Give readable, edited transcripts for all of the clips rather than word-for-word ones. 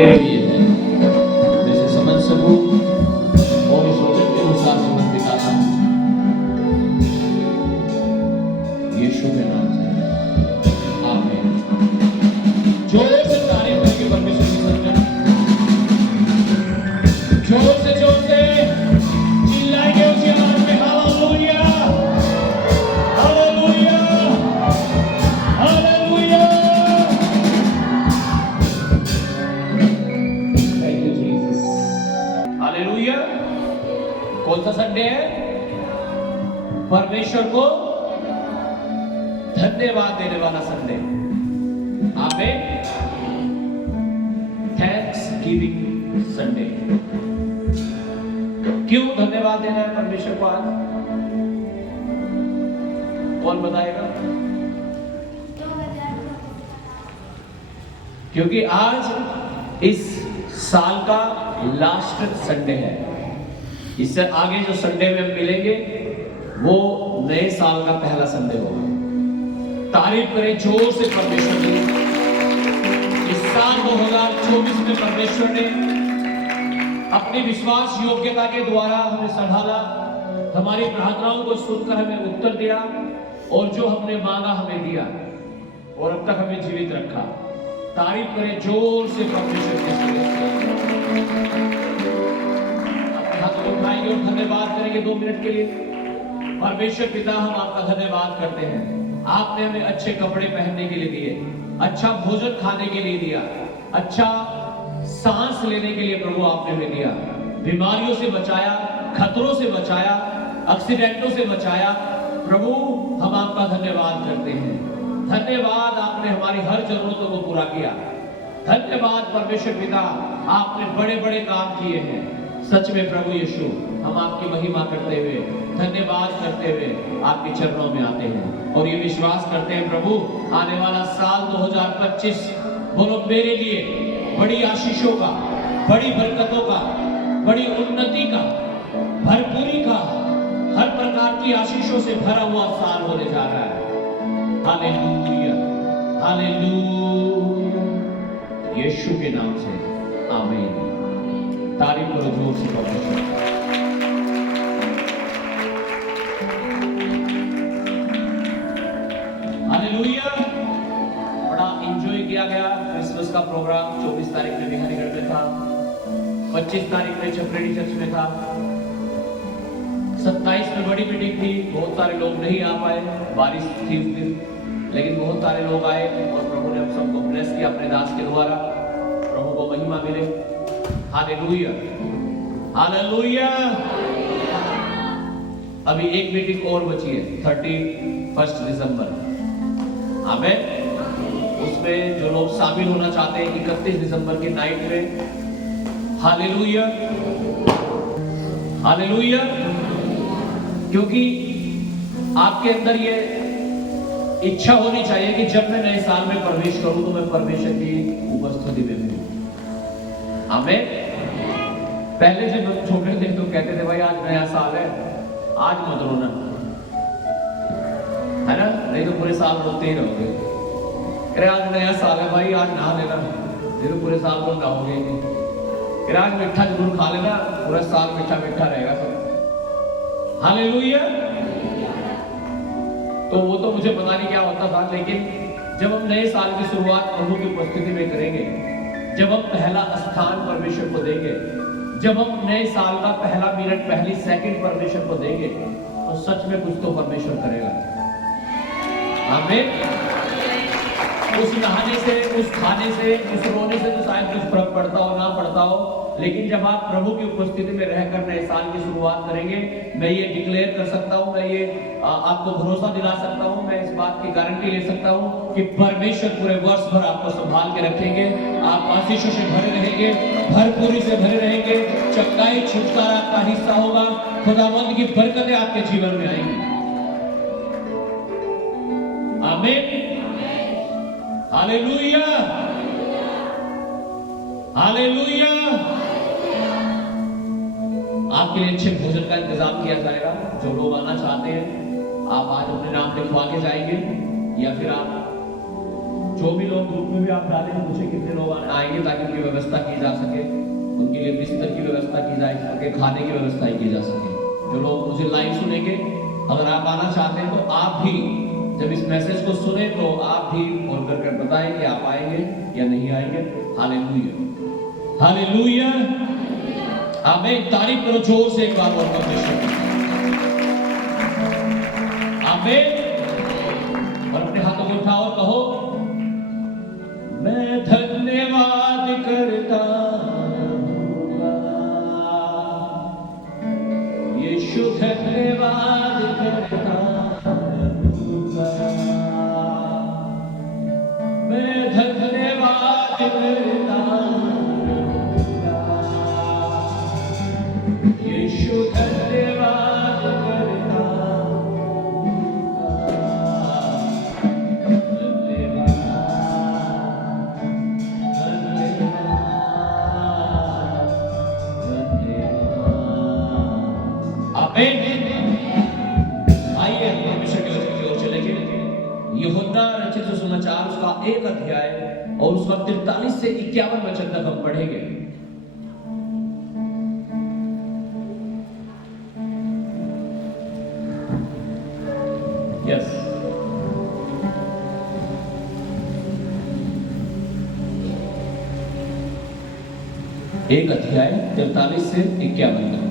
मेरे लिए है। जैसे समझ सकूं और इस वचन के अनुसार जीवन बिताना यीशु के नाम से आमीन। जोर से तारीफ करके परमेश्वर की सत्ता, जोर से चिल्लाएंगे उसके नाम पे hallelujah hallelujah hallelujah. Thank you Jesus. Hallelujah. कौन सा संडे है? परमेश्वर को धन्यवाद देने वाला संडे। आमीन। Thanks giving Sunday. क्यों धन्यवाद देना है परमेश्वर को आज? कौन बताएगा? क्योंकि आज इस साल का लास्ट संडे है। इससे आगे जो संडे में हम मिलेंगे वो नए साल का पहला संडे होगा। तारीफ करें जोर से परमेश्वर की। इस साल 2024 में परमेश्वर ने अपनी विश्वास योग्यता के द्वारा हमें संभाला, हमारी प्रार्थनाओं को सुनकर हमें उत्तर दिया और जो हमने मांगा हमें दिया और अब तक हमें जीवित रखा। तारीफ करें जोर से परमेश्वर के लिए। अपने हाथों को उठाएंगे और धन्यवाद करेंगे 2 मिनट के लिए। परमेश्वर पिता, हम आपका धन्यवाद करते हैं। आपने हमें अच्छे कपड़े पहनने के लिए दिए, अच्छा भोजन खाने के लिए दिया, अच्छा सांस लेने के लिए प्रभु आपने हमें दिया, बीमारियों से बचाया, खतरों से बचाया, एक्सीडेंटों से बचाया। प्रभु हम आपका धन्यवाद करते हैं। धन्यवाद, आपने हमारी हर जरूरतों को पूरा किया। धन्यवाद परमेश्वर पिता, आपने बड़े बड़े काम किए हैं। सच में प्रभु यीशु, हम आपकी महिमा करते हुए, धन्यवाद करते हुए आपके चरणों में आते हैं और ये विश्वास करते हैं प्रभु, आने वाला साल 2025 बोलो मेरे लिए बड़ी आशीषों का, बड़ी बरकतों का, बड़ी उन्नति का, भरपूरी का, हर प्रकार की आशीषों से भरा हुआ साल होने जा रहा है। Hallelujah hallelujah. यीशु के नाम से आमीन। तारीफ करो जोर से परमेश्वर। हालेलुया। बड़ा एंजॉय किया गया क्रिसमस का प्रोग्राम। 24 तारीख में बिहारीगढ़ में था, 25 तारीख में छपरेडी चर्च में था, 27 में बड़ी मीटिंग थी। बहुत सारे लोग नहीं आ पाए, बारिश थी उस दिन, लेकिन बहुत सारे लोग आए और प्रभु ने हम सबको ब्लेस किया अपने दास के द्वारा। प्रभु को महिमा मिले। Hallelujah hallelujah. अभी एक मीटिंग और बची है 31 दिसंबर। आमीन। उसमें जो लोग शामिल होना चाहते हैं 31 दिसंबर की नाइट में। Hallelujah hallelujah. क्योंकि आपके अंदर ये इच्छा होनी चाहिए कि जब मैं नए साल में प्रवेश करूं तो मैं परमेश्वर की उपस्थिति में हूं। आमीन। पहले जब हम छोटे थे तो कहते थे भाई आज नया साल है, आज मत रोना, है ना, नहीं तो पूरे साल रोते ही रहोगे। अरे आज नया साल है भाई, आज नहा लेना, नहीं तो पूरे साल को नहाओगे नहीं। अरे आज मीठा जरूर खा लेना, पूरा साल मीठा मीठा रहेगा सब। हालेलुया। तो वो तो मुझे पता नहीं क्या होता था, लेकिन जब हम नए साल की शुरुआत प्रभु की उपस्थिति में करेंगे, जब हम पहला स्थान परमेश्वर को देंगे, जब हम नए साल का पहला मिनट, पहली सेकंड परमेश्वर को देंगे, तो सच में कुछ तो परमेश्वर करेगा। आमीन। उस नहाने से, उस खाने से, उस रोने से तो शायद कुछ फर्क पड़ता हो ना पड़ता हो, लेकिन जब आप प्रभु की उपस्थिति में रहकर नए साल की शुरुआत करेंगे, मैं ये डिक्लेयर कर सकता हूँ, मैं ये आपको भरोसा दिला सकता हूँ, मैं इस बात की गारंटी ले सकता हूँ कि परमेश्वर पूरे वर्ष भर आपको संभाल के रखेंगे। आप आशीषों से भरे रहेंगे, भरपूरी से भरे रहेंगे, चक्काई छुटकारा आपका हिस्सा होगा, खुदावंद की बरकतें आपके जीवन में आएंगी। आमीन हालेलुया हालेलुया। आपके लिए अच्छे भोजन का इंतजाम किया जाएगा। जो लोग आना चाहते हैं आप आज अपने नाम लिखवा के जाएंगे, या फिर आप जो भी लोग ग्रुप में भी आप डालें, पूछे कितने लोग आएंगे ताकि उनकी व्यवस्था की जा सके, उनके लिए बिस्तर की व्यवस्था की जाए, उनके खाने की व्यवस्था की जा सके। जो लोग मुझे लाइव सुनेंगे, अगर आप आना चाहते हैं तो आप भी जब इस मैसेज को सुने तो आप भी फोन करके बताएं कि आप आएंगे या नहीं आएंगे। हालेलुया, हालेलुया, आमीन। तारीफ करो जोर से एक बार और परमेश्वर की। आमीन। और अपने हाथों को उठाओ और कहो, मैं धन्यवाद करता हूँ यीशु, धन्यवाद करता हूँ, मैं धन्यवाद करता हूँ यीशु, धन्यवाद करता हूँ, आइए हम परमेश्वर के वचन की ओर चलेंगे। यूहन्ना रचित सुसमाचार उसका 1 अध्याय और उसका 43 से 51 वचन तक हम पढ़ेंगे। यस, एक अध्याय 43 से 51 तक।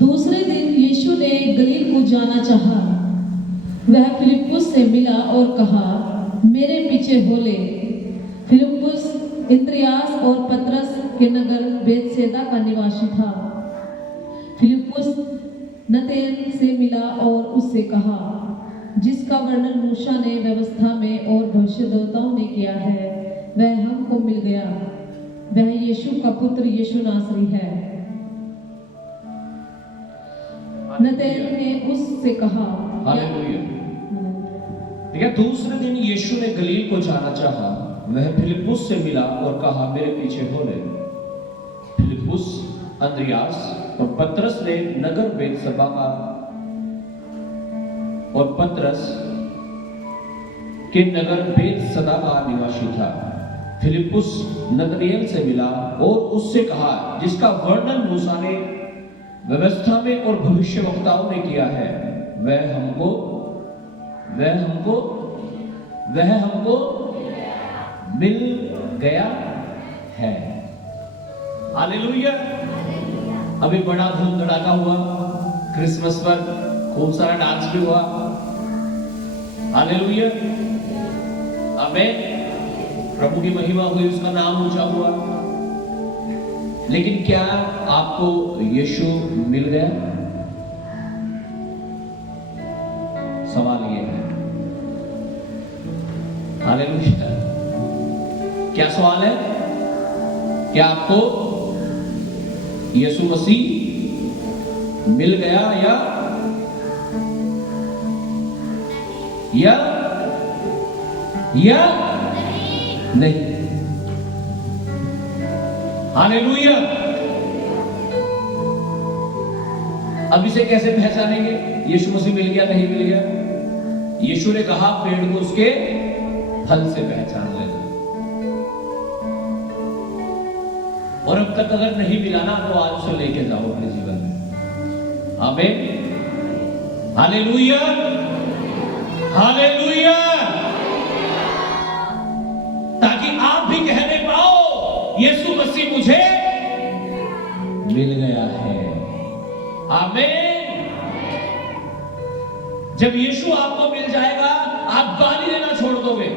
दूसरे दिन यीशु ने गलील को जाना चाहा। वह फिलिप्पुस से मिला और कहा, मेरे पीछे हो ले। फिलिप्पुस इंद्रियास और पतरस के नगर बेतसैदा का निवासी था। फिलिप्पुस नतनेल से मिला और उससे कहा, जिसका वर्णन मूसा ने व्यवस्था में और भविष्यद्वक्ताओं ने किया है, वह हमको मिल गया। वह यीशु का पुत्र यीशु नासरी है। नतनेल ने उससे कहा, हालेलुया। देखिए, दूसरे दिन यीशु ने गलील को जाना चाहा। वह फिलिप्पुस से मिला और कहा, मेरे पीछे हो ले। फिलिप्पुस, अंद्रियास और पतरस ने नगर बेतसबा का और पतरस के नगर बेतसदा का निवासी था। फिलिप्पुस नतनेल से मिला और उससे कहा, जिसका वर्णन मूसा ने व्यवस्था में और भविष्यवक्ताओं ने किया है, वह हमको मिल गया है। हालेलुया। अभी बड़ा धूम धड़ाका हुआ, क्रिसमस पर खूब सारा डांस भी हुआ। हालेलुया, आमीन। प्रभु की महिमा हुई, उसका नाम ऊंचा हुआ। लेकिन क्या आपको यीशु मिल गया? सवाल ये है। हालेलुया। क्या सवाल है? क्या आपको यीशु मसीह मिल गया या नहीं? हालेलुया। अब इसे कैसे पहचानेंगे? यीशु मसीह मिल गया नहीं मिल गया? यीशु ने कहा, पेड़ को उसके फल से पहचान लेना। और अब तक अगर नहीं मिला ना, तो आज उसे लेके जाओ अपने जीवन में। आमीन। Hallelujah, hallelujah. ताकि आप भी कहने पाओ, यीशु मसीह मुझे मिल गया है। आमीन। जब यीशु आपको मिल जाएगा, आप गाली देना छोड़ दोगे,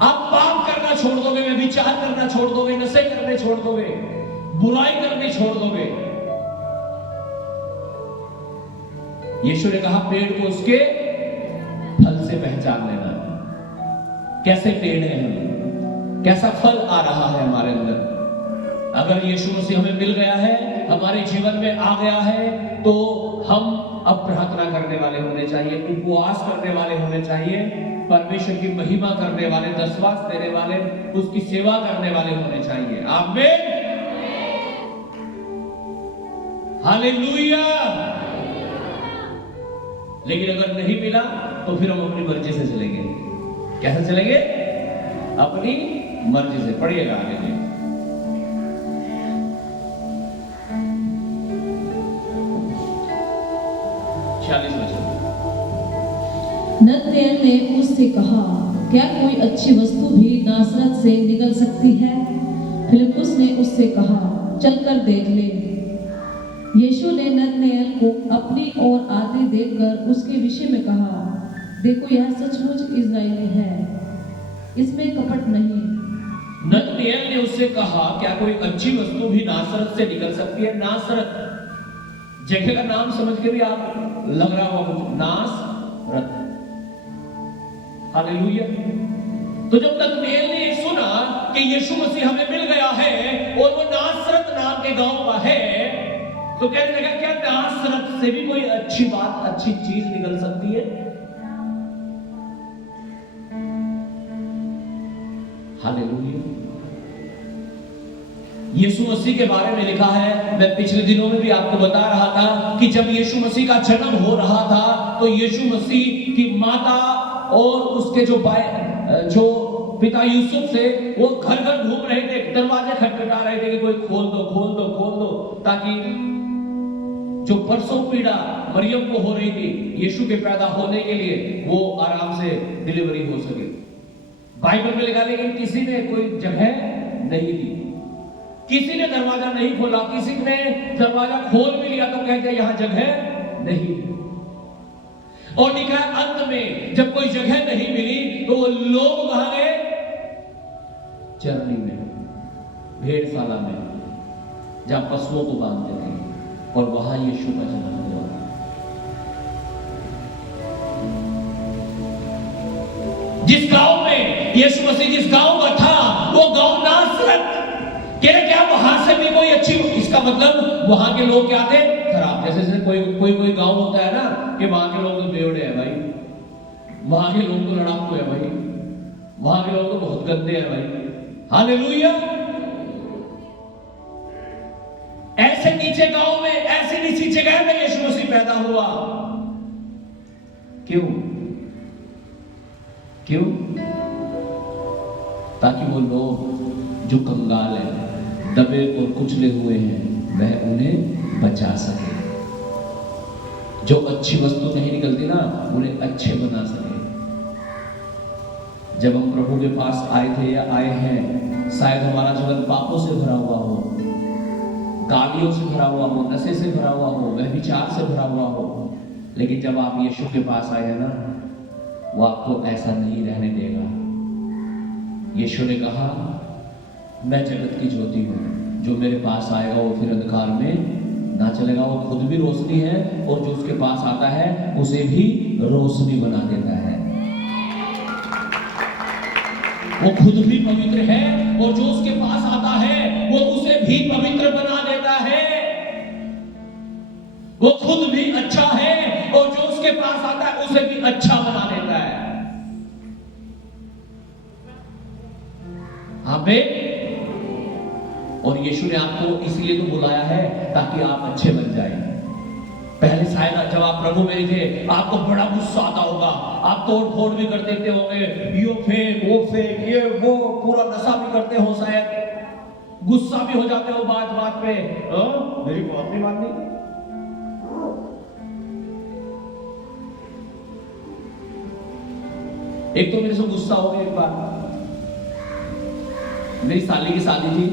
आप पाप करना छोड़ दोगे, व्यभिचार करना छोड़ दोगे, नशे करने छोड़ दोगे, बुराई करने छोड़ दोगे। यीशु ने कहा, पेड़ को उसके फल से पहचान लेना। कैसे पेड़ है हम, कैसा फल आ रहा है हमारे अंदर। अगर यीशु मसीह हमें मिल गया है, हमारे जीवन में आ गया है, तो हम अब प्रार्थना करने वाले होने चाहिए, उपवास करने वाले होने चाहिए, परमेश्वर की महिमा करने वाले, दशवास देने वाले, उसकी सेवा करने वाले होने चाहिए। आमीन। हालेलुया। लेकिन अगर नहीं मिला तो फिर हम अपनी मर्जी से चलेंगे। कैसे चलेंगे? अपनी मर्जी से। पढ़िएगा आगे जी। नतनएल ने उससे कहा, क्या कोई अच्छी वस्तु भी नासरत से निकल सकती है? फिलिप्पुस ने उससे कहा, चलकर देख ले। यीशु ने नतनएल को अपनी ओर आते देखकर उसके विषय में कहा, देखो यह सचमुच इज़राइली है, इसमें कपट नहीं। नतनएल ने उससे कहा, क्या कोई अच्छी वस्तु भी नासरत से निकल सकती है? नासरत जगह का नाम समझ के भी आप लग रहा होगा कुछ, नासरत। हालेलुया। तो जब नतनएल ने सुना कि यीशु मसीह हमें मिल गया है और वो नासरत नाम के गांव का है, तो कहने लगा, क्या नासरत से भी कोई अच्छी बात, अच्छी चीज निकल सकती है? हालेलुया। यीशु मसीह के बारे में लिखा है, मैं पिछले दिनों में भी आपको बता रहा था कि जब यीशु मसीह का जन्म हो रहा था तो यीशु मसीह की माता और उसके जो पिता यूसुफ से वो घर घर घूम रहे थे, दरवाजे खटखटा रहे थे कि कोई खोल दो, खोल दो, खोल दो, ताकि जो प्रसव पीड़ा मरियम को हो रही थी यीशु के पैदा होने के लिए, वो आराम से डिलीवरी हो सके। बाइबल में लिखा, लेकिन किसी ने कोई जगह नहीं दी, किसी ने दरवाजा नहीं खोला, किसी ने दरवाजा खोल भी लिया तो कहते यहां जगह नहीं। और लिखा अंत में जब कोई जगह नहीं मिली तो वो लोग कहां गए? चरनी में, भेड़शाला में, जहां पशुओं को बांधते थे, और वहां यीशु का जन्म हुआ। जिस गांव में यीशु मसीह जिस गांव का था वो गांव नासरत। क्या वहां से भी कोई अच्छी, इसका मतलब वहां के लोग क्या थे? खराब। जैसे कोई गांव होता है ना कि वहां के लोग तो बेवड़े हैं भाई, वहां के लोग तो लड़ाकू है भाई, वहां के लोग तो बहुत गंदे हैं भाई। हालेलुया। ऐसे नीचे गांव में, ऐसे नीची जगह में यीशु मसीह पैदा हुआ। क्यों? क्यों? ताकि वो लोग जो कंगाल हैं, दबे और कुचले हुए हैं, वह उन्हें बचा सके। जो अच्छी वस्तु नहीं निकलती ना, उन्हें अच्छे बना सके। जब हम प्रभु के पास आए थे या आए हैं, शायद हमारा जीवन पापों से भरा हुआ हो, गालियों से भरा हुआ हो, नशे से भरा हुआ हो, व्यभिचार से भरा हुआ हो, लेकिन जब आप यीशु के पास आए हैं ना, वो आपको ऐसा नहीं रहने देगा। यीशु ने कहा, मैं जगत की ज्योति हूं, जो मेरे पास आएगा वो फिर अंधकार में ना चलेगा। वो खुद भी रोशनी है और जो उसके पास आता है उसे भी रोशनी बना देता है। वो खुद भी पवित्र है और जो उसके पास आता है वो उसे भी पवित्र बना देता है। वो खुद भी अच्छा है और जो उसके पास आता है उसे भी अच्छा बना देता है। आमीन। और यीशु ने आपको इसलिए तो बुलाया है ताकि आप अच्छे बन जाएं। पहले शायद जब आप प्रभु में नहीं थे आपको बड़ा गुस्सा आता होगा, आप तोड़ फोड़ भी कर देते होंगे, यो फेंक वो फेंक, ये वो, पूरा नशा भी करते हो, शायद गुस्सा भी हो जाते हो बात बात पे, मेरी बात नहीं माननी। एक तो मेरे से गुस्सा हो गया। एक बार मेरी साली की शादी थी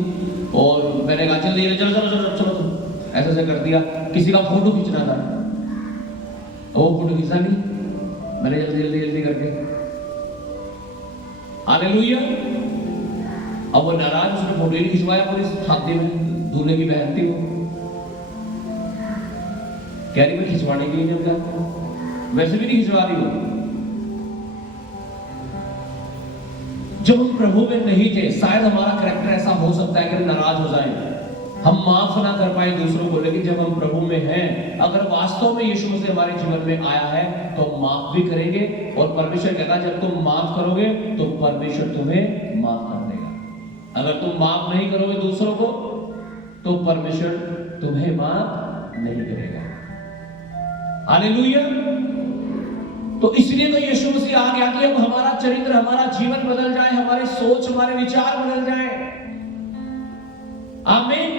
और मैंने कहा चल चलो चलो चलो चलो चलो, ऐसे ऐसे कर दिया। किसी का फोटो खींचना था, वो फोटो खींचा नहीं, मैंने जल्दी जल्दी जल्दी करके, हालेलुया। अब वो नाराज, उसने फोटो ही नहीं खिंचवाया, पूरी शादी में दूल्हे की बहन थी वो, कह रही मैं खिंचवाने के लिए नहीं गया, वैसे भी नहीं खिंचवा रही हो। जब हम प्रभु में नहीं थे शायद हमारा करैक्टर ऐसा हो सकता है कि हम नाराज हो जाएं, हम माफ ना कर पाए दूसरों को। लेकिन जब हम प्रभु में हैं, अगर वास्तव में यीशु मसीह हमारे जीवन में आया है तो हम माफ भी करेंगे। और परमेश्वर कहता है जब तुम माफ करोगे तो परमेश्वर तुम्हें माफ कर देगा। अगर तुम माफ नहीं करोगे दूसरों को तो परमेश्वर तुम्हें माफ नहीं करेगा। हालेलुया। तो इसलिए तो यीशु मसीह आ गया कि अब हमारा चरित्र, हमारा जीवन बदल जाए, हमारे सोच, हमारे विचार बदल जाए। आमीन।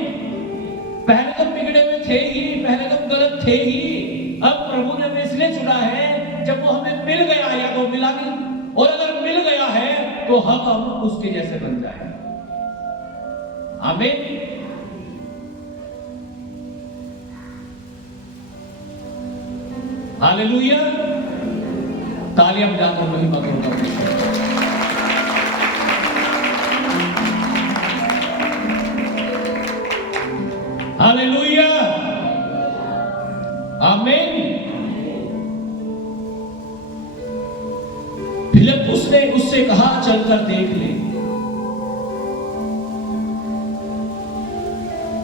पहले तो बिगड़े हुए थे ही, पहले तो गलत थे ही। अब प्रभु ने हमें इसलिए चुना है, जब वो हमें मिल गया या तो मिला नहीं, और अगर मिल गया है तो हम उसके जैसे बन जाए। आमीन। हालेलुया। तालियां बजाकर महिमा करो। हालेलुया। आमीन। फिलिप्पुस ने उससे कहा, चलकर देख ले।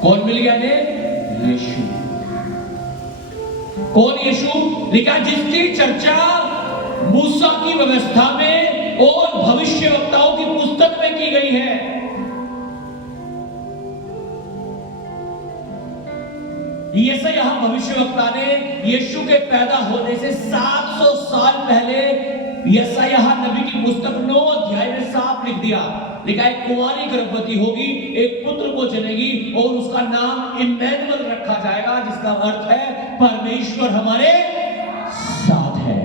कौन मिल गया ने? यीशु। कौन यीशु? लिखा जिसकी चर्चा मूसा की व्यवस्था में और भविष्यवक्ताओं की पुस्तक में की गई है। यशायाह भविष्यवक्ता ने यीशु के पैदा होने से 700 साल पहले यशायाह नबी की पुस्तक 9 अध्याय में साफ लिख दिया। लिखा एक कुंवारी गर्भवती होगी, एक पुत्र को जनेगी और उसका नाम इम्मैनुअल रखा जाएगा, जिसका अर्थ है परमेश्वर हमारे साथ है।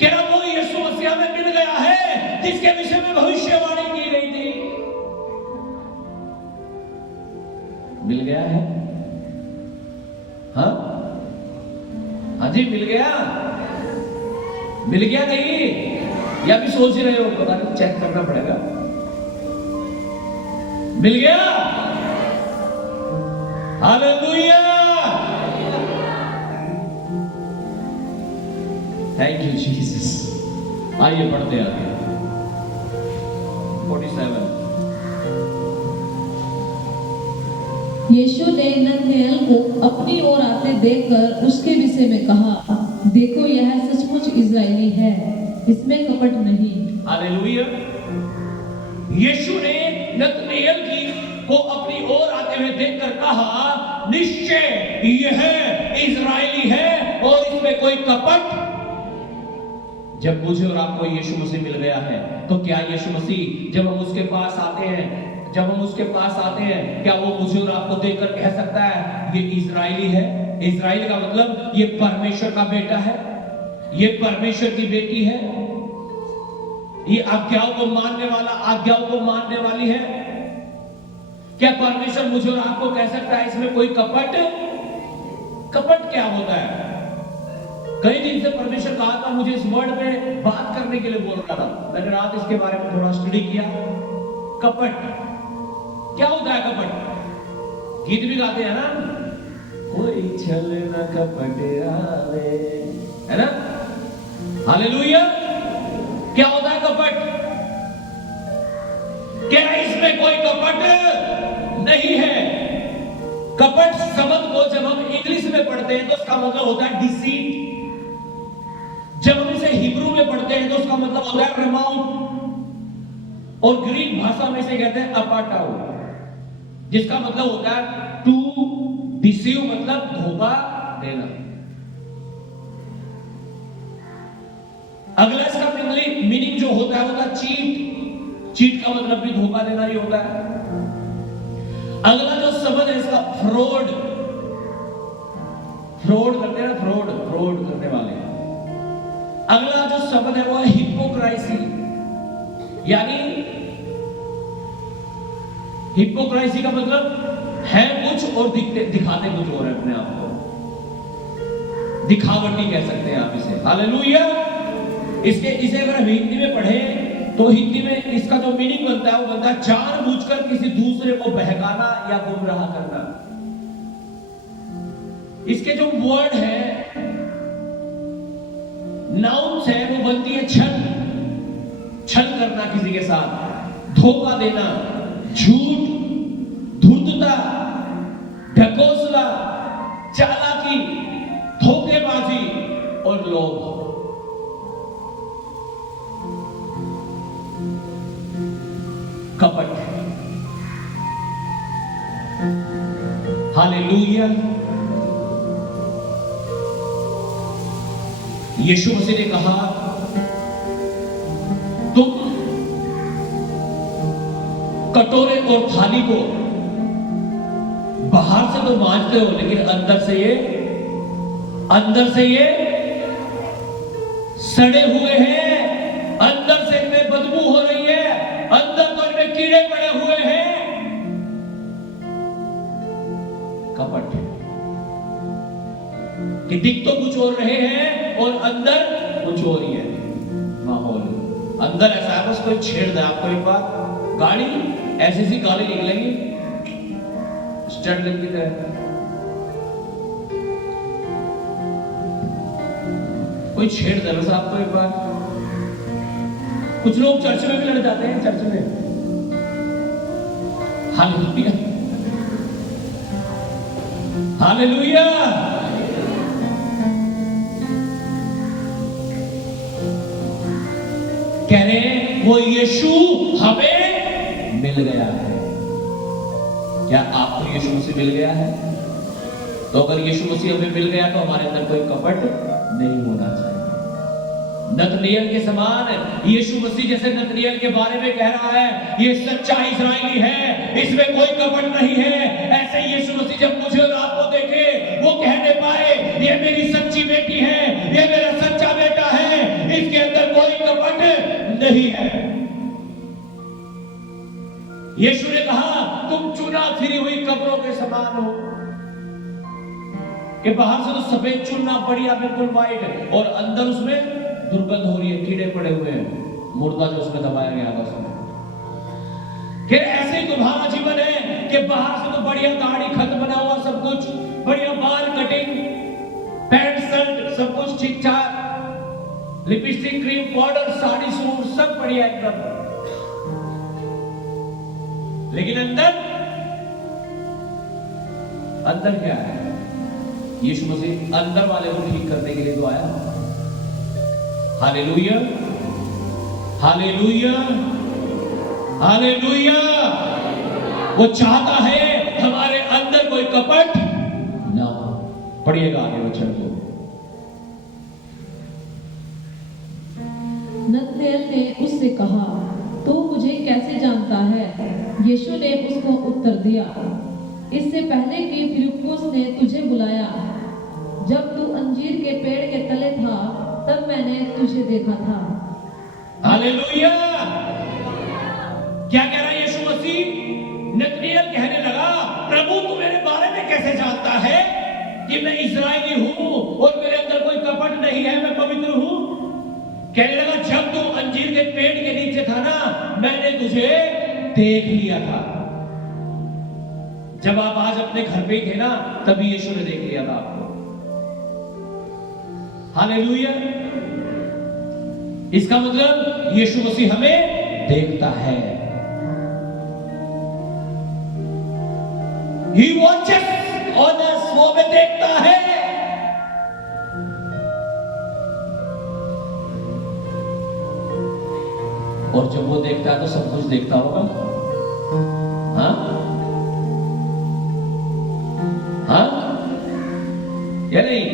क्या वो यीशु मसीह में मिल गया है जिसके विषय में भविष्यवाणी की गई थी? मिल गया है? हाँ हाँ जी, मिल गया। मिल गया नहीं? या भी सोच ही रहे हो? पता नहीं, चेक करना पड़ेगा। मिल गया। हालेलुया। Thank you Jesus. आइए पढ़ते आगे। 47। यीशु ने नतनएल को अपनी ओर आते देखकर उसके विषय में कहा, देखो यह सचमुच इज़राइली है, इसमें कपट नहीं। हालेलुया। यीशु ने नतनएल को अपनी ओर आते हुए देखकर कहा, निश्चय यह इज़राइली है और इसमें कोई कपट। जब मुझे और आपको यीशु मसीह मिल गया है, तो क्या यीशु मसीह जब हम उसके पास आते हैं, क्या वो मुझे और आपको देखकर कह सकता है ये इज़राइली है? इज़राइल का मतलब ये परमेश्वर का बेटा है, ये परमेश्वर की बेटी है, ये आज्ञाओं को मानने वाला, आज्ञाओं को मानने वाली है। क्या परमेश्वर मुझे और आपको कह सकता है इसमें कोई कपट? कपट क्या होता है? कई दिन से परमेश्वर कहा था मुझे इस वर्ड में बात करने के लिए बोल रहा था। मैंने रात इसके बारे में थोड़ा स्टडी किया। कपट क्या होता है? कपट गीत भी गाते हैं ना, कोई छल न कपट आवे, है ना? हालेलुया। क्या होता है कपट? क्या इसमें कोई कपट नहीं है? कपट शब्द को जब हम इंग्लिश में पढ़ते हैं तो उसका मतलब होता है डिसीट। जब हम इसे हिब्रू में पढ़ते हैं तो उसका मतलब होता है रमाउंट, और ग्रीक भाषा में से कहते हैं अपाटाउ, जिसका मतलब होता है टू डिसीव, मतलब धोखा देना। अगला इसका मीनिंग जो होता है चीट। चीट का मतलब भी धोखा देना ही होता है। अगला जो शब्द है इसका फ्रॉड। फ्रॉड करते हैं ना, फ्रॉड करने वाले। अगला जो शब्द है वो है हिपोक्रेसी, यानी हिपोक्रेसी का मतलब है कुछ और दिखाते कुछ और है अपने आप को। दिखावटी कह सकते हैं आप इसे। हालेलुया। इसे अगर हम हिंदी में पढ़े तो हिंदी में इसका जो मीनिंग बनता है वो बनता है जानबूझकर किसी दूसरे को बहकाना या गुमराह करना। इसके जो वर्ड है, नाउन्स है, वो बनती है छल करना किसी के साथ, धोखा देना, झूठ, धूर्तता, ढकोसला, चालाकी, धोखेबाजी और लोभ। कपट। हालेलुया। यीशु मसीह ने कहा, तुम कटोरे और थाली को बाहर से तो मांजते हो, लेकिन अंदर से ये सड़े हुए हैं, अंदर से इनमें बदबू हो रही है, अंदर तो इनमें कीड़े पड़े हुए हैं। कपट कि दिख तो कुछ और रहे हैं और अंदर कुछ और ही है माहौल। अंदर ऐसा है बस कोई छेड़ दे आपको एक बार, गाड़ी ऐसी सी गाली निकलेगी स्टैंड की तरह। कोई छेड़ दे बस आपको एक बार। कुछ लोग चर्च में भी लड़ जाते हैं, चर्च में। Hallelujah, hallelujah. कह रहे हैं वो यीशु हमें मिल गया है। क्या आपको यीशु मसीह मिल गया है? तो अगर यीशु मसीह हमें मिल गया तो हमारे अंदर कोई कपट नहीं होना चाहिए। नतनिएल के समान यीशु मसीह जैसे नतनिएल के बारे में कह रहा है, ये सच्चा इस्राएली है, इसमें कोई कपट नहीं है, ऐसे यीशु मसीह जब मुझे और आपको देखे वो कहने पाए, ये मेरी सच्ची बेटी है, ये मेरा सच्चा बेटा है, इसके अंदर कोई कपट नहीं है। यीशु ने कहा, तुम चुना फिरी हुई कब्रों के समान हो। कि बाहर से तो सफेद चुनना बढ़िया बिल्कुल वाइट, और अंदर उसमें दुर्गंध हो रही है, कीड़े पड़े हुए हैं, मुर्दा जो उसमें दबाया गया था उसमें। फिर ऐसे ही तुम्हारा जीवन है कि बाहर से तो बढ़िया दाढ़ी खत बना हुआ, सब कुछ बढ़िया, बाल कटिंग, पैंट शर्ट सब कुछ ठीक ठाक, lipstick, cream, powder, sari, suit सब बढ़िया एकदम, लेकिन अंदर क्या है? यीशु मसीह अंदर वाले को ठीक करने के लिए तो आया। Hallelujah, hallelujah, hallelujah. वो चाहता है हमारे अंदर कोई कपट ना हो। पढ़िएगा आगे वचन को। नतनेल ने उससे कहा, तू मुझे कैसे जानता है? यीशु ने उसको उत्तर दिया, इससे पहले कि फिलिप्पुस ने तुझे बुलाया, जब तू अंजीर के पेड़ के तले था, तब मैंने तुझे देखा था। हालेलुया। क्या कह रहा है यीशु मसीह? नतनिएल कहने लगा, प्रभु तू मेरे बारे में कैसे जानता है कि मैं इस्राएली हूं और मेरे अंदर कोई कपट नहीं है, मैं पवित्र हूं? कहने लगा, जब तू अंजीर के पेड़ के नीचे था ना, मैंने तुझे देख लिया था। जब आप आज अपने घर पे थे ना, तभी यीशु ने देख लिया था आपको। हालेलुया। इसका मतलब यीशु मसीह हमें देखता है। He watches on us, वो हमें देखता है। और जब वो देखता है तो सब कुछ देखता होगा। हाँ हाँ या नहीं?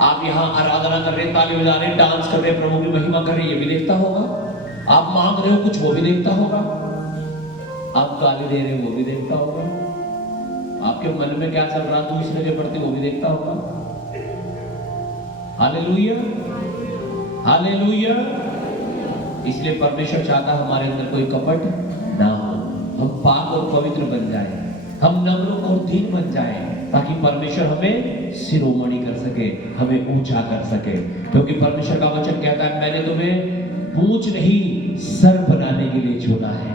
आप यहाँ आराधना कर रहे, ताली बजा रहे, डांस कर रहे, प्रभु की महिमा कर रहे, ये भी देखता होगा। आप मांग रहे हो कुछ, वो भी देखता होगा। आप गाली दे रहे हो, वो भी देखता होगा। आपके मन में क्या चल रहा, तू इसमें जो पढ़ते, वो भी देखता होगा। Hallelujah, hallelujah. इसलिए परमेश्वर चाहता हमारे अंदर कोई कपट ना हो, हम पाक और पवित्र बन जाए, हम नम्र और दीन बन जाए, ताकि परमेश्वर हमें शिरोमणि कर सके, हमें ऊंचा कर सके। क्योंकि परमेश्वर का वचन कहता है, मैंने तुम्हें पूंछ नहीं सर बनाने के लिए चुना है।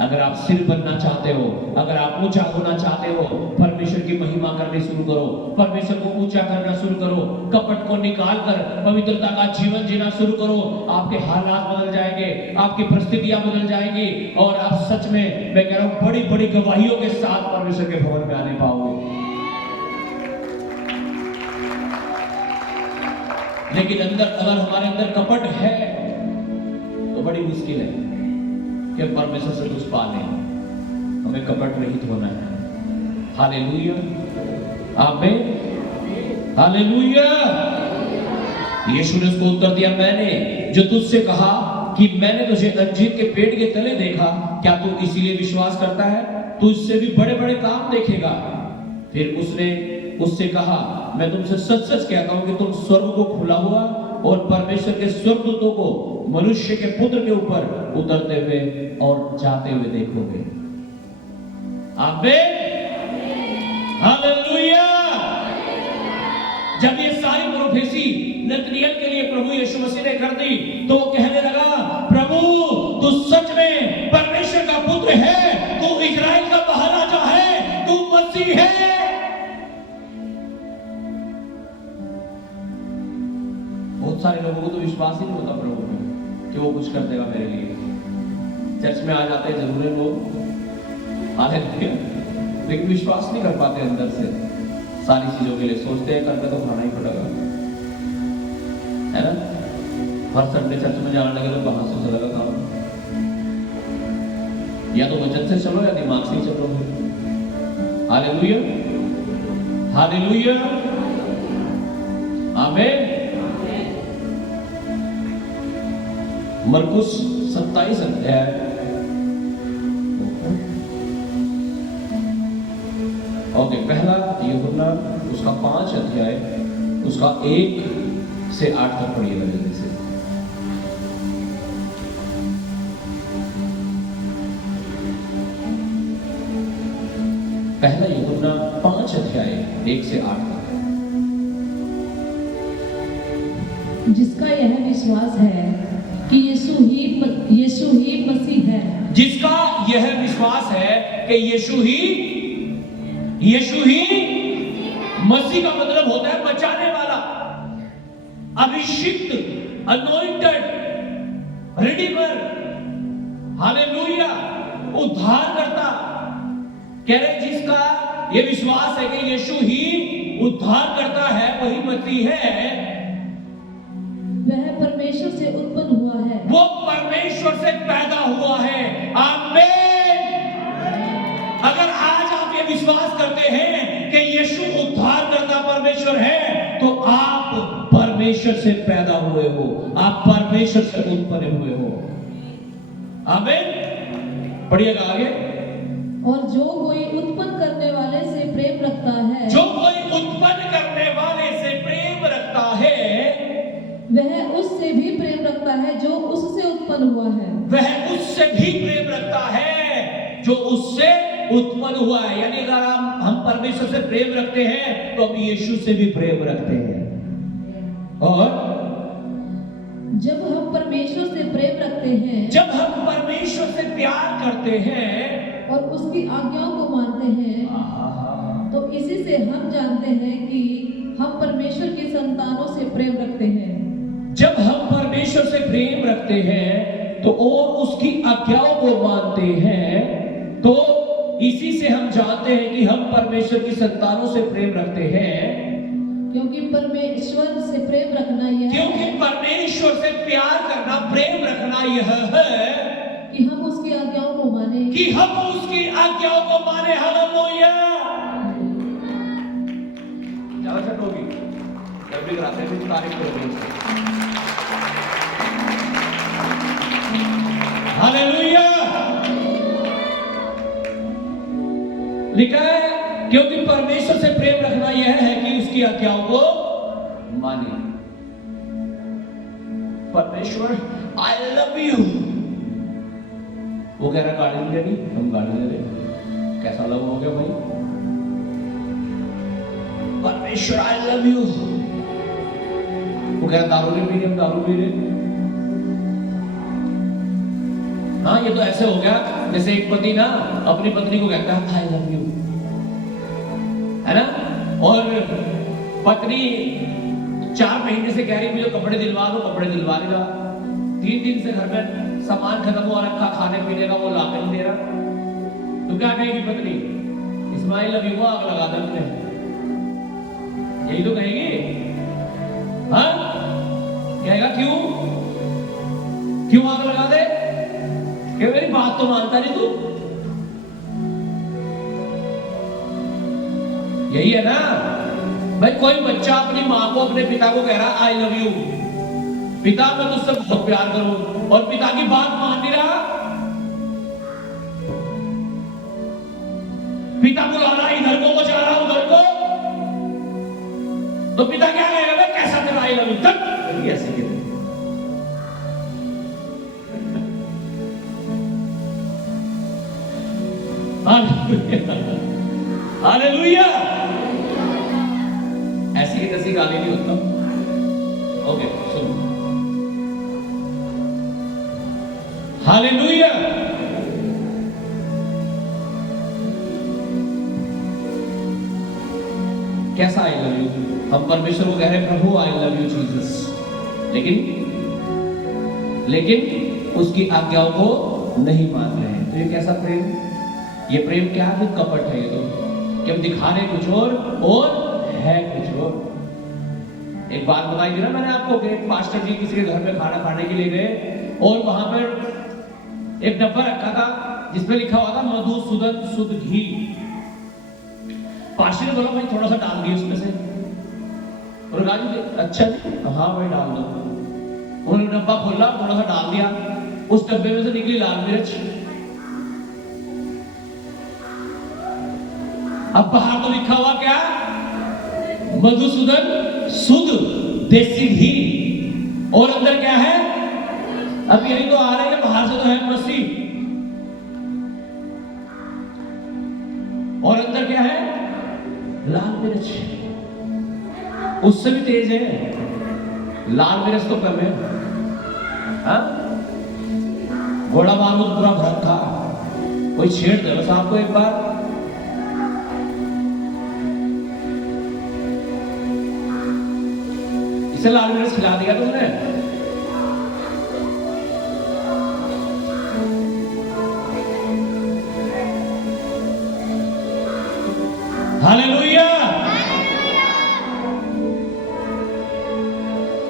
अगर आप सिर बनना चाहते हो, अगर आप ऊंचा होना चाहते हो, परमेश्वर की महिमा करनी शुरू करो, परमेश्वर को ऊंचा करना शुरू करो, कपट को निकाल कर पवित्रता का जीवन जीना शुरू करो। आपके हालात बदल जाएंगे, आपकी परिस्थितियां बदल जाएंगी, और आप सच में, मैं कह रहा हूं, बड़ी बड़ी गवाहियों के साथ परमेश्वर के भवन में आने पाओगे। लेकिन अगर हमारे अंदर कपट है तो बड़ी मुश्किल है कि परमेश्वर से कुछ पा लें। हमें कपट रहित होना है। हालेलुया, आमीन, हालेलुया। यीशु ने उसको उत्तर दिया, मैंने जो तुझसे कहा कि मैंने तुझे अंजीर के पेड़ के तले देखा, क्या तू इसीलिए विश्वास करता है? तू इससे भी बड़े बड़े काम देखेगा। फिर उसने उससे कहा, मैं तुमसे सच सच कहता हूं कि तुम स्वर्ग को खुला हुआ और परमेश्वर के स्वर्गदूतों को मनुष्य के पुत्र के ऊपर उतरते हुए और जाते हुए देखोगे। आमीन, हालेलुया। जब ये सारी प्रोफेसी नतनिएल के लिए प्रभु यीशु मसीह ने कर दी, तो वो कहने लगा, प्रभु तू सच में परमेश्वर का पुत्र है, तू इजराइल का महाराजा है, तू मसीह है। बहुत सारे लोगों को तो विश्वास ही नहीं होता प्रभु में कि वो कुछ कर देगा मेरे लिए। चर्च में आ जाते हैं जरूर है लोग, हालेलुया, लेकिन विश्वास नहीं कर पाते अंदर से सारी चीजों के लिए। सोचते हैं करके तो खाना ही पड़ेगा, है ना। हर संडे चर्च में जाने लगे तो कहां से चलेगा काम? या तो वचन से चलो या दिमाग से ही चलो। हालेलुया, हालेलुया, आमीन। मरकुस 27 अध्याय, ओके, पहला यूहन्ना उसका 5 अध्याय उसका 1 से 8 तक पढ़िएगा जल्दी से। पहला यूहन्ना 5 अध्याय 1 से 8 तक। जिसका यह विश्वास है कि यीशु ही मसीह है, जिसका यह विश्वास है कि यीशु ही मसीह का मतलब होता है बचाने वाला, अभिषिक्त, अनॉइंटेड, रिडीमर, हालेलुया, उद्धार करता। कह रहे जिसका यह विश्वास है कि यीशु ही उद्धार करता है, वही मसीह है, वह परमेश्वर से उत्पन्न हुआ है, वो परमेश्वर से पैदा हुआ है। आमीन। अगर आज आप ये विश्वास करते हैं कि यीशु उद्धार करता परमेश्वर है, तो आप परमेश्वर से पैदा हुए हो, आप परमेश्वर से उत्पन्न हुए हो। आमीन। पढ़िएगा आगे। और जो कोई उत्पन्न करने वाले से प्रेम रखता है, जो कोई उत्पन्न करने वाले से प्रेम रखता है, वह उससे भी प्रेम रखता है जो उससे उत्पन्न हुआ है, वह उससे भी प्रेम रखता है जो उससे उत्पन्न हुआ है। यानी अगर हम परमेश्वर से प्रेम रखते हैं तो हम यीशु से भी प्रेम रखते हैं। और जब हम परमेश्वर से प्रेम रखते हैं, जब हम परमेश्वर से प्यार करते हैं और उसकी आज्ञाओं को मानते हैं, तो इसी से हम जानते हैं कि हम परमेश्वर की संतानों से प्रेम रखते हैं। जब हम परमेश्वर से प्रेम रखते हैं तो और उसकी आज्ञाओं को मानते हैं, तो इसी से हम जानते हैं कि हम परमेश्वर की संतानों से प्रेम रखते हैं। क्योंकि परमेश्वर से प्रेम रखना यह क्योंकि परमेश्वर से प्यार करना, प्रेम रखना यह है कि हम उसकी आज्ञाओं को माने, कि हम उसकी आज्ञाओं को माने। हालेलुया। ज्यादा छट होगी, कभी कराते हैं तारीफ करोगे। हालेलुया। लिखा है क्योंकि परमेश्वर से प्रेम रखना यह है कि उसकी आज्ञाओं को माने। परमेश्वर आई लव यू, वो कह रहा गाड़ी नहीं लेनी, हम गाड़ी ले रहे। कैसा लव हो गया भाई? परमेश्वर आई लव यू, वो कह रहा दारू नहीं पीनी, हम दारू पी रहे। हाँ, ये तो ऐसे हो गया जैसे एक पति ना अपनी पत्नी को कहता है आई लव यू, है ना। और पत्नी 4 महीने से कह रही मुझे कपड़े दिलवा दो, कपड़े दिलवा नहीं रहा। 3 दिन से घर में सामान खत्म हो रखा, खाने पीने का वो ला के नहीं दे रहा। तो क्या कहेगी पत्नी? इस्माइल लव यू को आग लगा दे मैंने, यही तो कहेगी। हाँ, कहेगा क्यों क्यों आग लगा दे? कि मेरी बात तो मानता नहीं तू। यही है ना भाई। कोई बच्चा अपनी माँ को, अपने पिता को कह रहा आई लव यू, पिता मैं तुझसे बहुत प्यार करूं, और पिता की बात मान नहीं रहा। पिता बुला रहा इधर को, वो जा रहा उधर को, तो पिता क्या कहेगा, मैं कैसा तेरा आई लव यू तक ऐसे कहते। हालेलुया। ऐसी की तैसी गाली नहीं होता। ओके सुनो, हालेलुया। कैसा आई लव यू? हम परमेश्वर को कह रहे हैं प्रभु आई लव यू जीसस, लेकिन उसकी आज्ञाओं को नहीं मान रहे हैं। तो ये कैसा प्रेम? ये प्रेम क्या है? कपट है ये तो, कि हम दिखा रहे कुछ और है कुछ और। एक बात बताई थी ना मैंने आपको कि एक पास्टर जी किसी के घर में खाना खाने के लिए गए, और वहां पर एक डब्बा रखा था जिसपे लिखा हुआ था मधुसूदन शुद्ध घी। पास्टर ने बोला भाई थोड़ा सा डाल दिए उसमें से, और राजू अच्छा जी हाँ भाई डाल दो। उन्होंने डब्बा खोला, थोड़ा सा डाल दिया, उस डब्बे में से निकली लाल मिर्च। अब बाहर तो लिखा हुआ क्या? मधुसूदन शुद्ध देसी घी, और अंदर क्या है? अब यही तो आ रहा है कि बाहर से तो है मसीह, और अंदर क्या है? लाल मिर्च। उससे भी तेज है, लाल मिर्च तो कम है। घोड़ा बारूद पूरा भरत था, कोई छेड़ दे बस आपको एक बार। इसे लाल मिर्च खिला दिया तुमने। हालेलुया।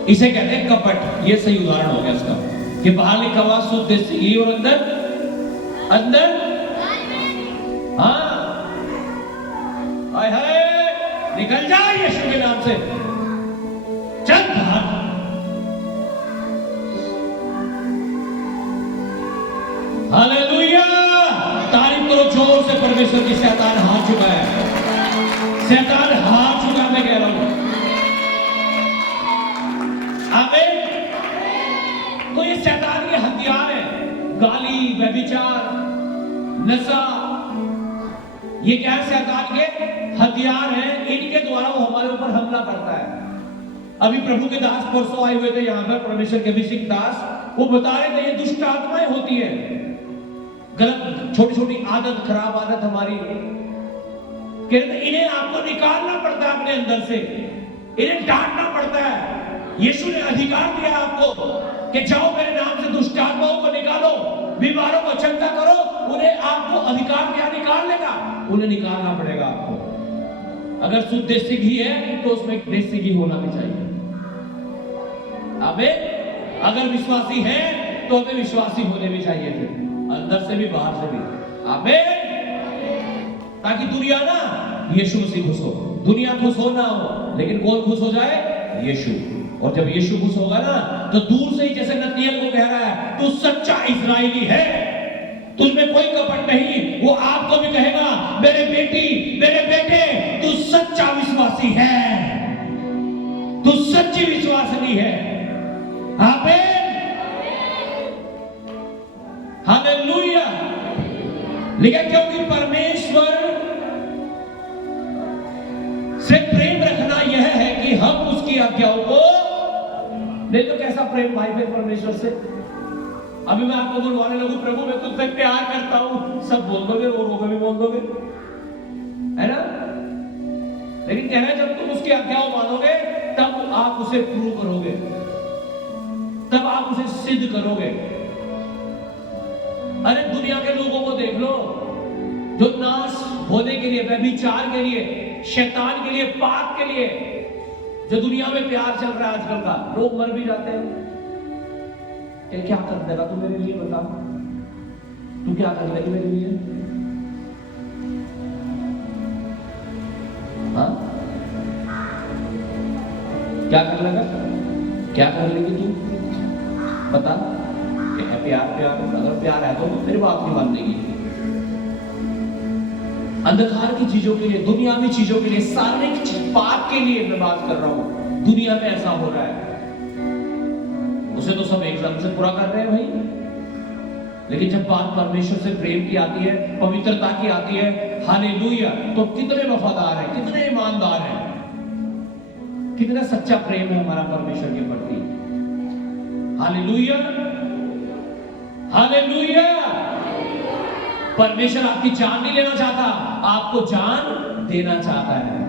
इसे कहते हैं कपट। ये सही उदाहरण हो गया इसका, कि बाहर लिखा हुआ शुद्ध देसी घी और अंदर हाँ, हाय हाय, निकल जा यीशु के नाम से, चल बाहर। हालेलुया। तारीफ करो जोर से परमेश्वर की। शैतान हार चुका है, शैतान हार चुका, मैं कह रहा हूं। आमीन। तो ये शैतान के हथियार है, गाली, व्यभिचार, नशा, ये क्या है? शैतान के हथियार हैं। इनके द्वारा वो हमारे ऊपर हमला करता है। अभी प्रभु के दास परसों आए हुए थे यहाँ पर, परमेश्वर के अभिषेक दास, वो बता रहे थे ये दुष्ट आत्माएं होती है, गलत छोटी छोटी आदत, खराब आदत हमारी, कहते इन्हें आपको निकालना पड़ता है अपने अंदर से, इन्हें डांटना पड़ता है। यीशु ने अधिकार दिया आपको कि जाओ मेरे नाम से दुष्ट आत्माओं को निकालो, बीमारों को चंगा करो। उन्हें आपको अधिकार क्या निकाल लेगा? उन्हें निकालना पड़ेगा आपको। अगर शुद्ध देसी घी है तो उसमें देसी घी होना भी चाहिए। आमीन। अगर विश्वासी है तो हमें विश्वासी होने भी चाहिए थे, अंदर से भी बाहर से भी। आमीन। ताकि दुनिया ना यीशु मसीह खुश हो, दुनिया खुश हो ना हो, लेकिन कौन खुश हो जाए? यीशु। और जब यीशु खुश होगा ना, तो दूर से ही जैसे नतनिएल को कह रहा है तू सच्चा इस्राएली है, तुझमें कोई कपट नहीं, वो आपको भी कहेगा मेरे बेटी, मेरे बेटे, तू सच्चा विश्वासी है, तू सच्ची विश्वासिनी है। आमीन। हालेलुया। लेकिन क्योंकि परमेश्वर से प्रेम रखना यह है कि हम उसकी आज्ञाओं को, नहीं तो कैसा प्रेम भाई फिर परमेश्वर से? अभी मैं आपको बोलवाने लगूं प्रभु मैं तुझसे प्यार करता हूं, सब बोल दोगे, रो रो भी बोल दोगे, है ना? लेकिन कहना है जब तुम उसकी आज्ञाओं मानोगे तब आप उसे प्रूव करोगे, तब आप उसे सिद्ध करोगे। अरे दुनिया के लोगों को देख लो जो नाश होने के लिए, व्यभिचार के लिए, शैतान के लिए, पाप के लिए, जो दुनिया में प्यार चल रहा है आजकल का, लोग मर भी जाते हैं। क्या कर देगा तू मेरे लिए? बता, तू क्या कर लेगी मेरे लिए? हाँ, क्या कर लेगा? क्या कर लेगी तू? बता। प्यार प्यार अगर प्यार है तो मेरी बात नहीं मान लेगी। अंधकार की चीजों के लिए, दुनियावी चीजों के लिए, शारीरिक पाप के लिए मैं बात कर रहा हूं। दुनिया में ऐसा हो रहा है, उसे तो सब एग्जाम से पूरा कर रहे हैं भाई, लेकिन जब बात परमेश्वर से प्रेम की आती है, पवित्रता की आती है, हालेलुया, तो कितने वफादार हैं, कितने ईमानदार हैं, कितना सच्चा प्रेम है हमारा परमेश्वर के प्रति। Hallelujah, hallelujah. परमेश्वर आपकी जान नहीं लेना चाहता, आपको जान देना चाहता है।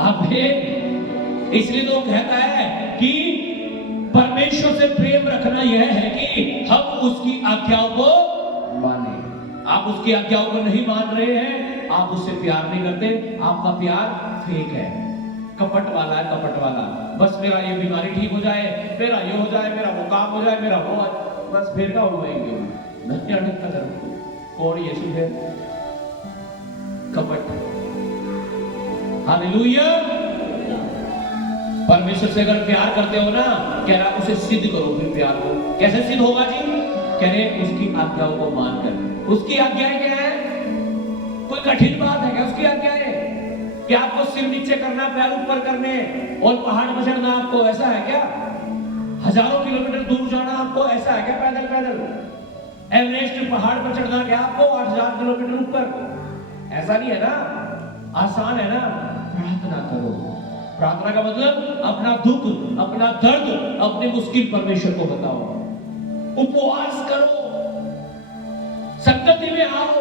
आमीन। इसलिए तो कहता है कि परमेश्वर से प्रेम रखना यह है कि हम उसकी आज्ञाओं को माने। आप उसकी आज्ञाओं को नहीं मान रहे हैं, आप उससे प्यार नहीं करते, आपका प्यार फेक है, कपट वाला है, कपट वाला। बस मेरा ये बीमारी ठीक हो जाए, मेरा ये हो जाए, मेरा वो काम हो जाए, मेरा वो, बस फिर का होएंगे कौन यीशु है? कपट। हालेलुया। परमेश्वर से अगर प्यार करते हो ना, कह रहा उसे सिद्ध करो फिर प्यार को। कैसे सिद्ध होगा जी? कह रहे उसकी आज्ञाओं को मानकर। उसकी आज्ञाएं क्या है? कोई कठिन बात है क्या उसकी आज्ञाएं? कि आपको सिर नीचे करना, पैर ऊपर करने और पहाड़ पर चढ़ना आपको, ऐसा है क्या? हजारों किलोमीटर दूर जाना आपको, ऐसा है क्या? पैदल पैदल एवरेस्ट पहाड़ पर चढ़ना क्या आपको 8000 किलोमीटर ऊपर? ऐसा नहीं है ना, आसान है ना। प्रार्थना करो। प्रार्थना का मतलब अपना दुख, अपना दर्द, अपने मुश्किल परमेश्वर को बताओ। उपवास करो, संगति में आओ,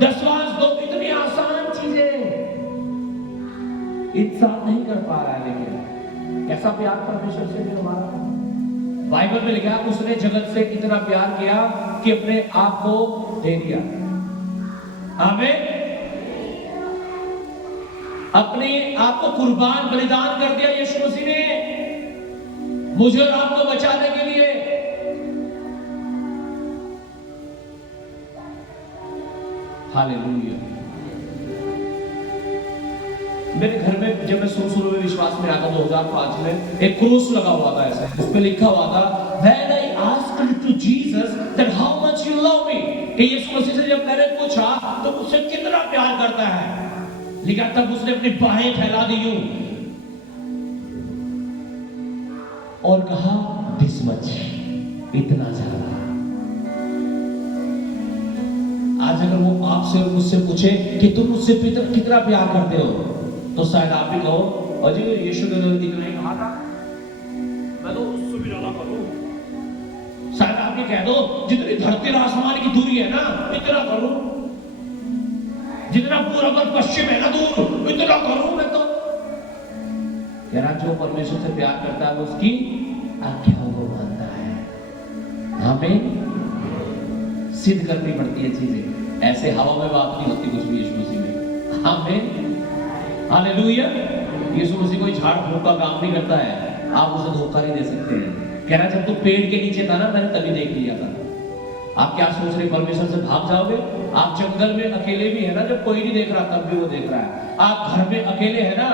दसवांश दो। इतनी आसान चीजें इंसान नहीं कर पा रहा है, लेकिन कैसा प्यार परमेश्वर से भी हमारा। बाइबल में लिखा उसने जगत से इतना प्यार किया कि अपने आप को दे दिया। आमीन। अपने आप को कुर्बान, बलिदान कर दिया यीशु मसीह ने मुझे और आपको बचाने के लिए। हालेलुया। मेरे घर में जब मैं शुरू में विश्वास में आया 2005 में, एक क्रूस लगा हुआ था, ऐसा उस पे लिखा हुआ था, When I asked to Jesus that how much you love me, कि यीशु मसीह से जब मैंने पूछा तो मुझसे कितना प्यार करता है, लिखा तब उसने अपनी बाहें फैला दी यूं और कहा this much, इतना ज्यादा। आज अगर वो आपसे और मुझसे पूछे कि तुम मुझसे कितना प्यार करते हो, तो शायद आप भी कहो अजी यीशु ने इतना ही कहा था, मैं तो उससे भी ज्यादा करूं। शायद आप भी कह दो जितनी धरती और आसमान की दूरी है ना, इतना करूं, जितना पूरब और पश्चिम है ना दूर, इतना करूं मैं तो। यार जो परमेश्वर से प्यार करता है वो उसकी आज्ञाओं को मानता है। हमें सिद्ध करनी पड़ती है चीजें, ऐसे हवा में बात नहीं होती कुछ भी यीशु मसीह में। हमें हालेलुया। यीशु मसीह कोई झाड़ फूक का काम नहीं करता है, आप उसे धोखा नहीं दे सकते हैं। कह रहा जब तू पेड़ के नीचे था ना, मैंने तभी देख लिया था। आप क्या सोच रहे परमेश्वर से भाग जाओगे? आप जंगल में अकेले भी है ना, जब कोई नहीं देख रहा तब भी वो देख रहा है। आप घर में अकेले है ना,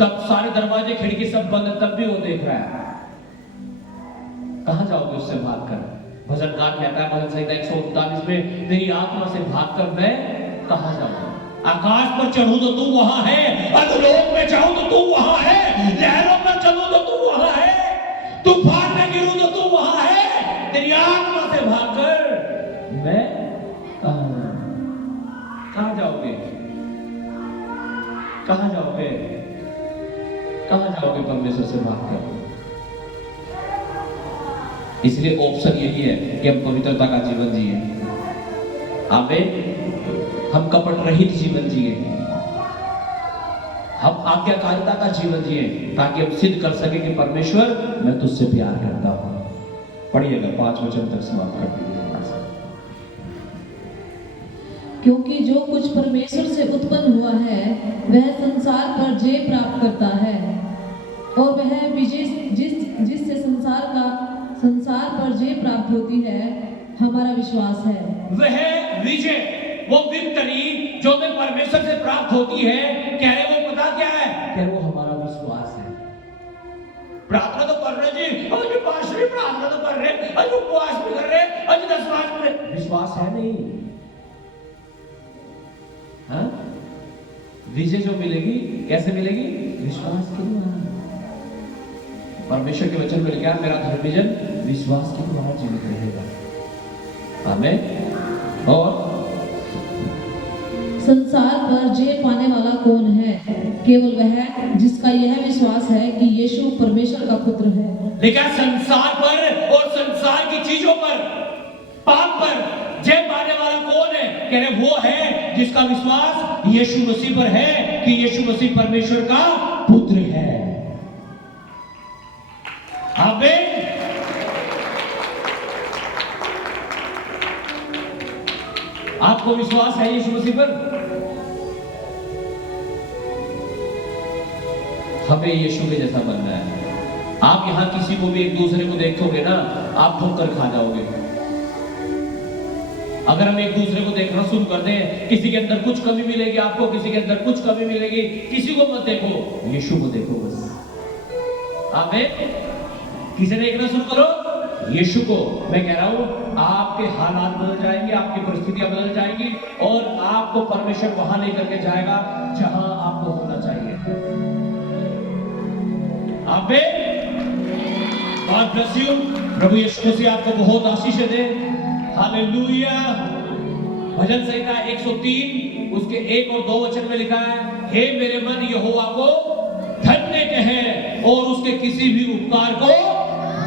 तब सारे दरवाजे खिड़की सब बंद है तब भी वो देख रहा है। कहां जाओगे उससे भाग कर? भजनकार कहता है भजन संहिता 139 में, तेरी आत्मा से भागकर मैं कहां जाऊंगा? आकाश पर चढ़ूं तो तू वहां है, अधोलोक में जाऊं तो तू वहां है, लहरों पर चलूं तो तू वहां है, तूफान में गिरूं तो तू वहां है। तेरी आत्मा से भागकर मैं कहां जाओगे? कहां जाओगे? कहां जाओगे परमेश्वर से भागकर? इसलिए ऑप्शन यही है कि हम पवित्रता का जीवन जिए। आमीन। हम कपट रहित जीवन जिए, हम आज्ञाकारिता का जीवन जिए, ताकि हम सिद्ध कर सके कि परमेश्वर मैं तुझसे प्यार करता हूं। पढ़िएगा 5 वचन तक समाप्त कर दीजिए। क्योंकि जो कुछ परमेश्वर से उत्पन्न हुआ है वह संसार पर जय प्राप्त करता है, और वह विजय जिससे संसार पर जय प्राप्त होती है हमारा विश्वास है। वह विजय, वो विक्ट्री जो हमें परमेश्वर से प्राप्त होती है, कह रहे वो पता प्रार्थना तो कर रहे जी, और पास भी प्रार्थना तो कर रहे, और उपवास भी कर रहे, और 10 बार कर रहे, विश्वास है नहीं। हाँ, विजय जो मिलेगी कैसे मिलेगी? विश्वास के द्वारा। परमेश्वर के वचन में लिखा है, मेरा धर्मजन विश्वास के द्वारा जीवित रहेगा। आमीन। और संसार पर जय पाने वाला कौन है? केवल वह जिसका यह विश्वास है कि यीशु परमेश्वर का पुत्र है। लिखा संसार पर और संसार की चीजों पर, पाप पर जय पाने वाला कौन है? कह रहे वो है जिसका विश्वास यीशु मसीह पर है कि यीशु मसीह परमेश्वर का पुत्र है। आमीन। आपको विश्वास है यीशु मसीह पर? हमें यीशु के जैसा बनना है। आप यहां किसी को भी एक दूसरे को देखोगे ना, आप ठोकर खा जाओगे। अगर हम एक दूसरे को देखना शुरू कर दें, किसी के अंदर कुछ कमी मिलेगी आपको, किसी के अंदर कुछ कमी मिलेगी, किसी को मत देखो, यीशु को देखो बस। आमीन। किसे देखना शुरू करो? यीशु को। मैं कह रहा हूं, आपके हालात बदल जाएंगे, आपकी परिस्थितियां बदल जाएंगी, और आपको परमेश्वर वहां लेकर के जाएगा जहां आपको होना चाहिए। आमीन। God bless you. प्रभु यीशु मसीह आपको बहुत आशीष दे। हालेलुया। भजन संहिता 103 उसके 1 और 2 वचन में लिखा है, हे मेरे मन यहोवा को धन्य कहे और उसके किसी भी उपकार को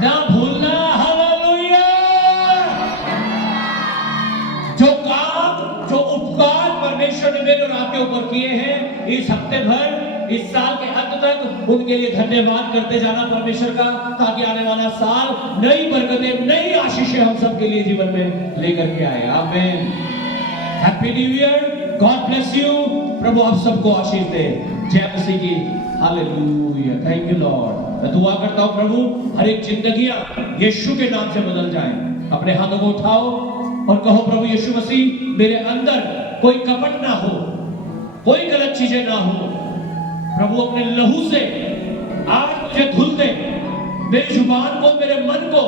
ना भूलना। हालेलुया। जो काम, जो उपकार परमेश्वर ने मेरे और आपके ऊपर किए हैं इस हफ्ते भर, इस साल के अंत तक, उनके लिए धन्यवाद करते जाना परमेश्वर का, ताकि आने वाला साल नई बरकतें, नई आशीषें हम सबके लिए जीवन में लेकर के आए। आमीन। Happy new year. God bless you. प्रभु आप सबको आशीष दे। जय मसीह की। हालेलुया। Thank you Lord. मैं दुआ करता हूं प्रभु हर एक जिंदगियां यीशु के नाम से बदल जाएं। अपने हाथों को उठाओ और कहो, प्रभु यीशु मसीह मेरे अंदर कोई कपट ना हो, कोई गलत चीजें ना हो। प्रभु अपने लहू से आज मुझे धुल दे, मेरी जुबान को, मेरे मन को,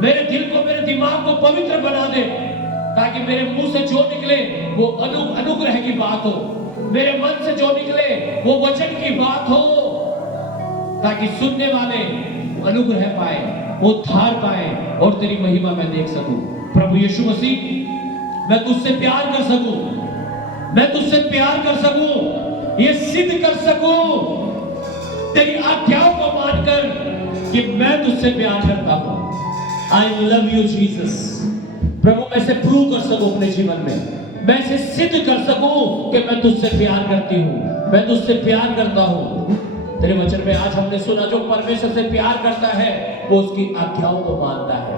मेरे दिल को, मेरे दिमाग को पवित्र बना दे, ताकि मेरे मुंह से जो निकले वो अनुग्रह की बात हो, मेरे मन से जो निकले वो वचन की बात हो, ताकि सुनने वाले अनुग्रह पाए, उद्धार पाए और तेरी महिमा मैं देख सकूं। प्रभु यीशु मसीह, मैं तुझसे प्यार कर सकूं, मैं तुझसे प्यार कर सकूं, ये सिद्ध कर सकूं तेरी आज्ञाओं को मानकर कि मैं तुझसे प्यार करता हूं। I love you Jesus. प्रभु मैं इसे प्रूव कर सकूं अपने जीवन में, मैं इसे सिद्ध कर सकूं कि मैं तुझसे प्यार करती हूं, मैं तुझसे प्यार करता हूं। तेरे वचन में आज हमने सुना, जो परमेश्वर से प्यार करता है वो उसकी आज्ञाओं को मानता है।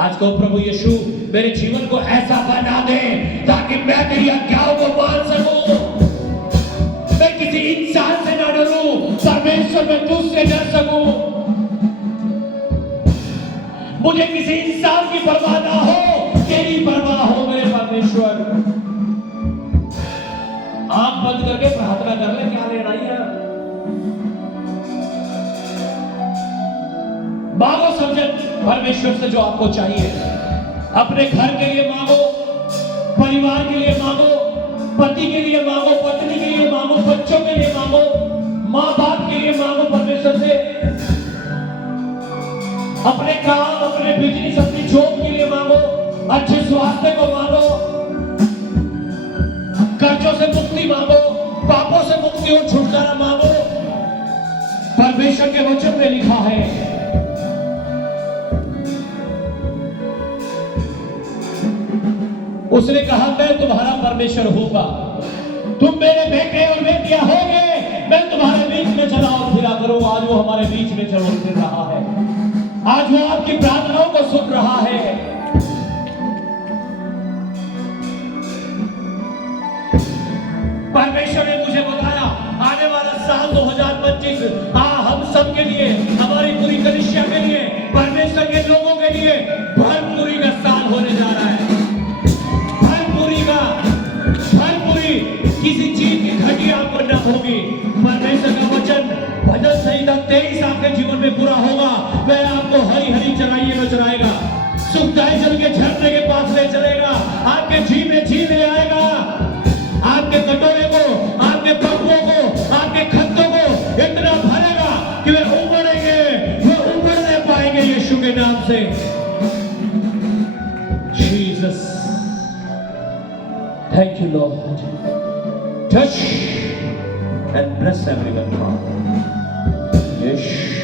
आज को प्रभु यीशु मेरे जीवन को ऐसा बना दे ताकि मैं तेरी आज्ञाओं को मान सकूं, मैं किसी इंसान से ना डरूं, परमेश्वर मैं तुझसे डर सकूं, मुझे किसी इंसान की परवाह ना हो, तेरी परवाह हो मेरे परमेश्वर। आंख बंद करके प्रार्थना कर ले, क्या लेना है? मांगो समझन परमेश्वर से जो आपको चाहिए। अपने घर के लिए मांगो, परिवार के लिए मांगो, पति के लिए मांगो, पत्नी के लिए मांगो, बच्चों के लिए मांगो, माँ बाप के लिए मांगो परमेश्वर से। अपने काम, अपने बिजनेस, अपनी जॉब के लिए मांगो, अच्छे स्वास्थ्य को मांगो, कर्जों से मुक्ति मांगो, पापों से मुक्ति और छुटकारा मांगो। परमेश्वर के वचन में लिखा है, उसने कहा मैं तुम्हारा परमेश्वर होगा, तुम मेरे बेटे और बेटियां होंगे, मैं तुम्हारे बीच में चला और फिरा करूंगा। आज वो हमारे बीच में चल फिर रहा है, आज वो आपकी प्रार्थनाओं को सुन रहा है। परमेश्वर ने मुझे बताया आने वाला साल 2025 हम सब के लिए, हमारी पूरी कलीसिया के लिए, परमेश्वर के लोगों के लिए भरपूरी का साल होने जा रहा है। किसी चीज की घटी आपको न होगी। परमेश्वर का वचन भजन संहिता 23 आपके जीवन में पूरा होगा, वह आपको हरी हरी चराइयों में चराएगा, सुखदायी जल के झरने के पास ले चलेगा, आपके जी में आएगा, आपके कटोरे को, आपके पप्पो को, आपके खत्तों को इतना भरेगा कि वे उमड़ेंगे, वे उमड़ने पाएंगे यीशु के नाम से। Jesus, thank you Lord. Touch and bless everyone. Yes.